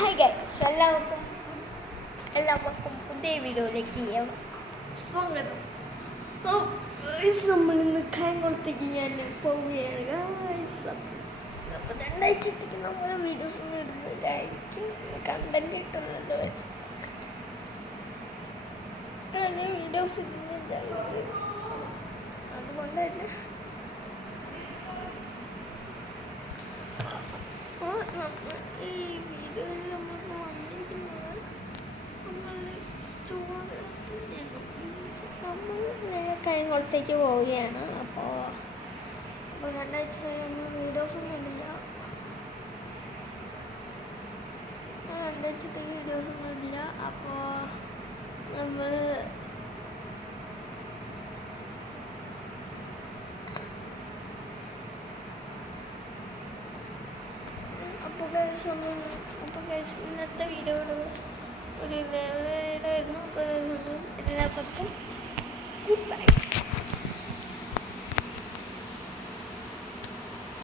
Hi guys, എല്ലാവർക്കും പുതിയ വീഡിയോയിലേക്ക് സ്വാഗതം. നമ്മളിന്ന് കായംകുളത്തേക്ക് ഞാൻ പോവുകയാണ് ഗൈസ്. അപ്പോൾ രണ്ടാഴ്ചത്തേക്ക് നമ്മുടെ വീഡിയോസ് ഒന്നും ഇടുന്നില്ലായിരിക്കും, കണ്ടന്റ് കിട്ടുന്നുണ്ട്. വീഡിയോസ് ഇടുന്നില്ല, അതുകൊണ്ട് തന്നെ ഈ വീഡിയോയിൽ നമ്മൾ വന്നിരിക്കുന്നത് നമ്മൾ കായംകുളത്തേക്ക് പോവുകയാണ്. അപ്പോൾ രണ്ടാഴ്ച നമ്മൾ വീഡിയോസൊന്നും ഇടില്ല, രണ്ടാഴ്ചത്തെ വീഡിയോസൊന്നും ഇടില്ല. അപ്പോൾ നമ്മൾ ഇന്നത്തെ വീഡിയോ ഒരു വേളയായിരുന്നു. അപ്പോൾ എല്ലാവർക്കും